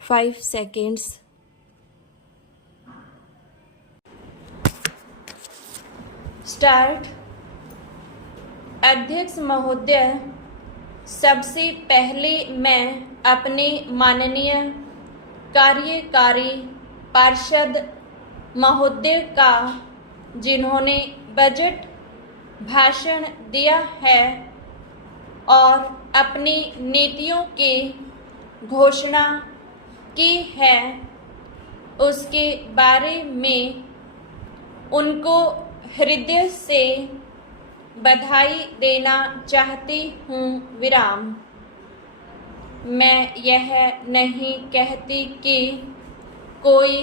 5 seconds. Start. अध्यक्ष महोदय, सबसे पहले मैं अपने माननीय कार्यकारी पार्षद महोदय का, जिन्होंने बजट भाषण दिया है और अपनी नीतियों की घोषणा की है, उसके बारे में उनको हृदय से बधाई देना चाहती हूँ। विराम। मैं यह नहीं कहती कि कोई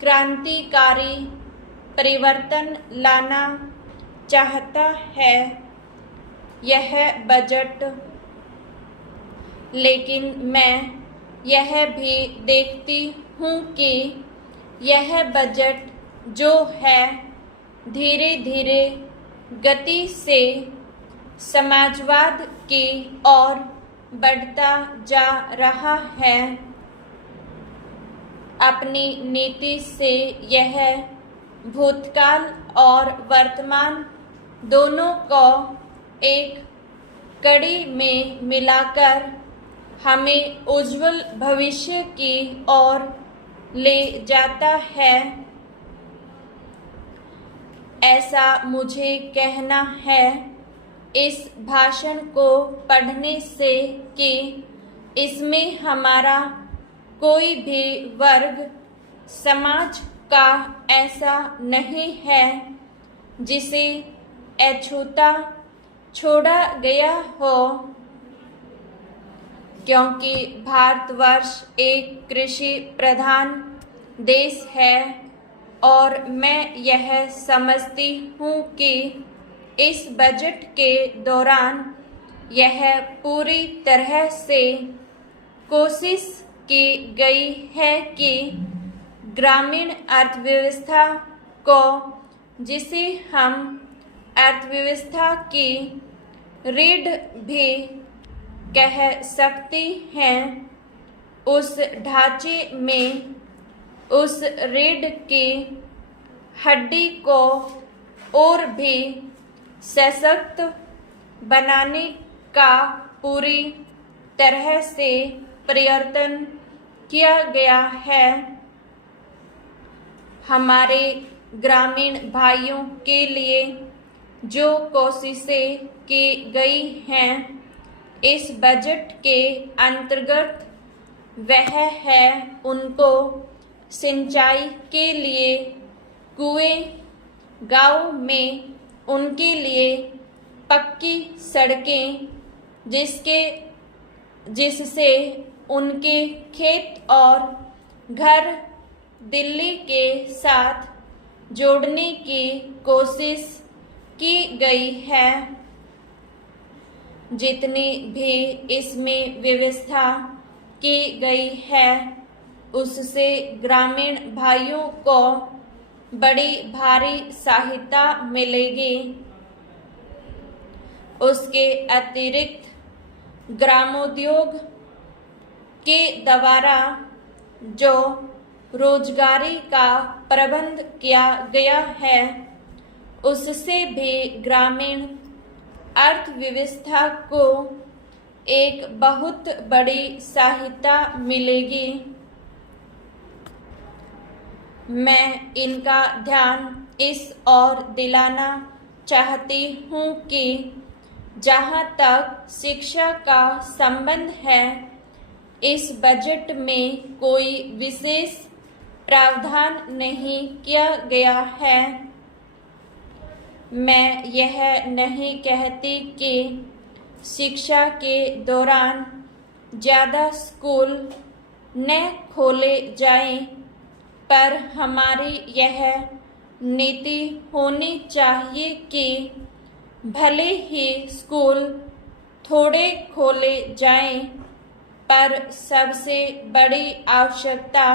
क्रांतिकारी परिवर्तन लाना चाहता है यह बजट, लेकिन मैं यह भी देखती हूँ कि यह बजट जो है धीरे धीरे गति से समाजवाद की ओर बढ़ता जा रहा है। अपनी नीति से यह भूतकाल और वर्तमान दोनों को एक कड़ी में मिलाकर हमें उज्जवल भविष्य की ओर ले जाता है। ऐसा मुझे कहना है इस भाषण को पढ़ने से कि इसमें हमारा कोई भी वर्ग समाज का ऐसा नहीं है जिसे अछूता छोड़ा गया हो, क्योंकि भारतवर्ष एक कृषि प्रधान देश है और मैं यह समझती हूँ कि इस बजट के दौरान यह पूरी तरह से कोशिश की गई है कि ग्रामीण अर्थव्यवस्था को, जिसे हम अर्थव्यवस्था की रीढ़ भी कह सकते हैं, उस ढांचे में उस रीढ़ की हड्डी को और भी सशक्त बनाने का पूरी तरह से प्रयत्न किया गया है। हमारे ग्रामीण भाइयों के लिए जो कोशिशें की गई हैं इस बजट के अंतर्गत, वह है उनको सिंचाई के लिए कुएं, गांव में उनके लिए पक्की सड़कें, जिससे उनके खेत और घर दिल्ली के साथ जोड़ने की कोशिश की गई है। जितनी भी इसमें व्यवस्था की गई है उससे ग्रामीण भाइयों को बड़ी भारी सहायता मिलेगी। उसके अतिरिक्त ग्रामोद्योग के द्वारा जो रोजगारी का प्रबंध किया गया है उससे भी ग्रामीण अर्थव्यवस्था को एक बहुत बड़ी सहायता मिलेगी। मैं इनका ध्यान इस ओर दिलाना चाहती हूँ कि जहाँ तक शिक्षा का संबंध है, इस बजट में कोई विशेष प्रावधान नहीं किया गया है। मैं यह नहीं कहती कि शिक्षा के दौरान ज़्यादा स्कूल न खोले जाएं, पर हमारी यह नीति होनी चाहिए कि भले ही स्कूल थोड़े खोले जाएं, पर सबसे बड़ी आवश्यकता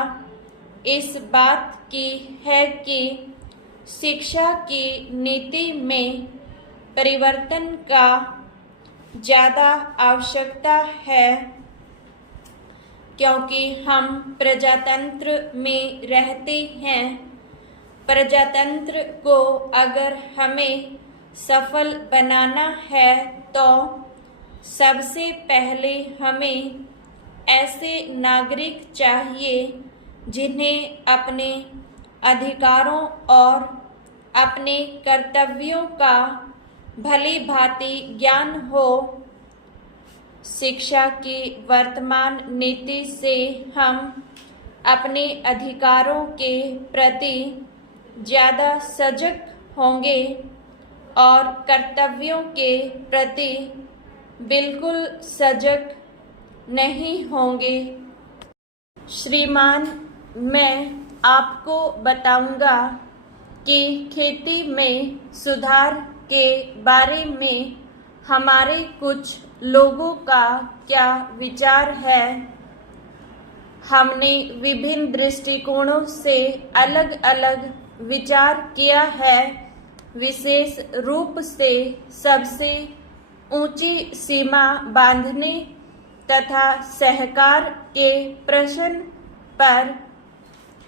इस बात की है कि शिक्षा की नीति में परिवर्तन का ज़्यादा आवश्यकता है, क्योंकि हम प्रजातंत्र में रहते हैं। प्रजातंत्र को अगर हमें सफल बनाना है तो सबसे पहले हमें ऐसे नागरिक चाहिए जिन्हें अपने अधिकारों और अपने कर्तव्यों का भली भांति ज्ञान हो। शिक्षा की वर्तमान नीति से हम अपने अधिकारों के प्रति ज़्यादा सजग होंगे और कर्तव्यों के प्रति बिल्कुल सजग नहीं होंगे। श्रीमान, मैं आपको बताऊंगा कि खेती में सुधार के बारे में हमारे कुछ लोगों का क्या विचार है। हमने विभिन्न दृष्टिकोणों से अलग अलग विचार किया है। विशेष रूप से सबसे ऊंची सीमा बांधने तथा सहकार के प्रश्न पर,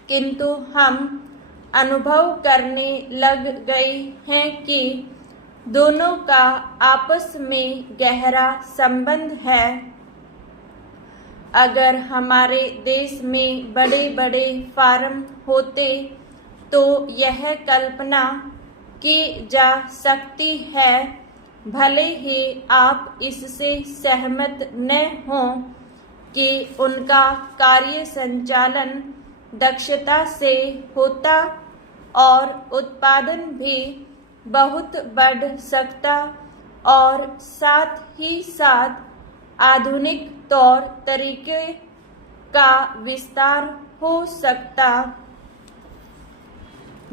किंतु हम अनुभव करने लग गए हैं कि दोनों का आपस में गहरा संबंध है। अगर हमारे देश में बड़े बड़े फार्म होते तो यह कल्पना की जा सकती है, भले ही आप इससे सहमत न हों, कि उनका कार्य संचालन दक्षता से होता और उत्पादन भी बहुत बढ़ सकता और साथ ही साथ आधुनिक तौर तरीके का विस्तार हो सकता।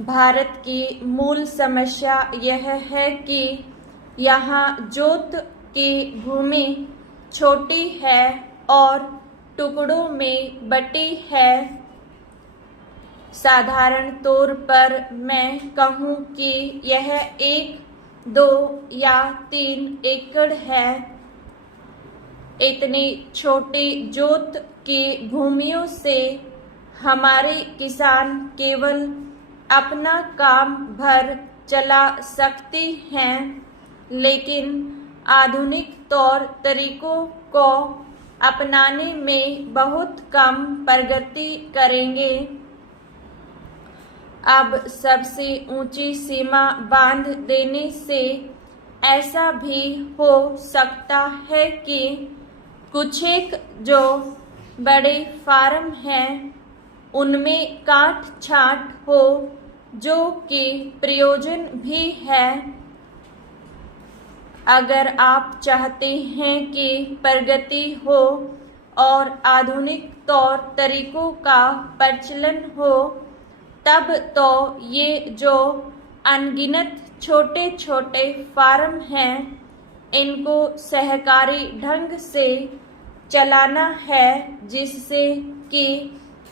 भारत की मूल समस्या यह है कि यहाँ जोत की भूमि छोटी है और टुकड़ों में बटी है। साधारण तौर पर मैं कहूँ कि यह 1, 2 या 3 एकड़ है। इतनी छोटी जोत की भूमियों से हमारे किसान केवल अपना काम भर चला सकती हैं, लेकिन आधुनिक तौर तरीकों को अपनाने में बहुत कम प्रगति करेंगे। अब सबसे ऊंची सीमा बांध देने से ऐसा भी हो सकता है कि कुछ एक जो बड़े फार्म हैं उनमें काट छांट हो, जो कि प्रयोजन भी है। अगर आप चाहते हैं कि प्रगति हो और आधुनिक तौर तरीकों का प्रचलन हो, तब तो ये जो अनगिनत छोटे छोटे फार्म हैं इनको सहकारी ढंग से चलाना है, जिससे कि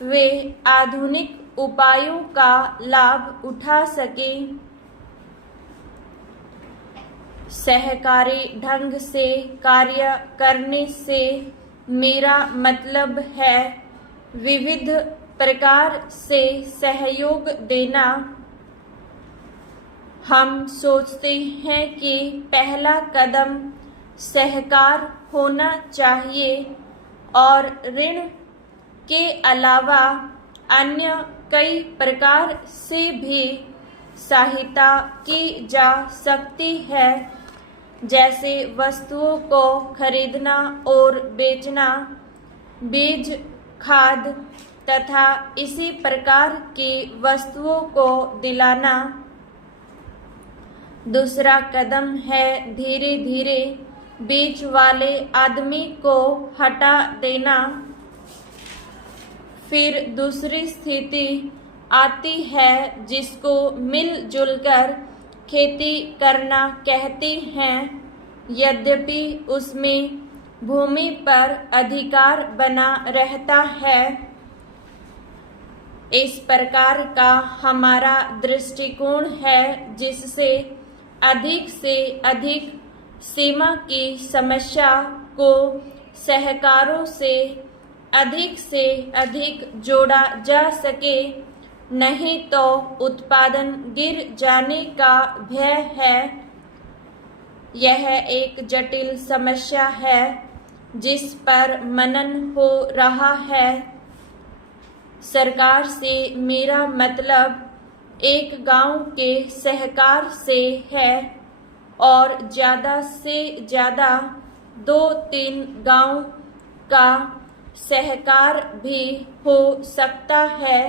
वे आधुनिक उपायों का लाभ उठा सकें। सहकारी ढंग से कार्य करने से मेरा मतलब है विविध प्रकार से सहयोग देना। हम सोचते हैं कि पहला कदम सहकार होना चाहिए और ऋण के अलावा अन्य कई प्रकार से भी सहायता की जा सकती है, जैसे वस्तुओं को खरीदना और बेचना, बीज, खाद तथा इसी प्रकार की वस्तुओं को दिलाना। दूसरा कदम है धीरे धीरे बीच वाले आदमी को हटा देना। फिर दूसरी स्थिति आती है जिसको मिलजुल कर खेती करना कहते हैं, यद्यपि उसमें भूमि पर अधिकार बना रहता है। इस प्रकार का हमारा दृष्टिकोण है जिससे अधिक से अधिक सीमा की समस्या को सहकारों से अधिक से अधिक जोड़ा जा सके, नहीं तो उत्पादन गिर जाने का भय है। यह एक जटिल समस्या है जिस पर मनन हो रहा है। सरकार से मेरा मतलब एक गांव के सहकार से है और ज़्यादा से ज़्यादा 2-3 गांव का सहकार भी हो सकता है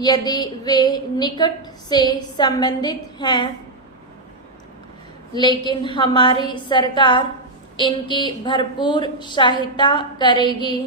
यदि वे निकट से संबंधित हैं। लेकिन हमारी सरकार इनकी भरपूर सहायता करेगी।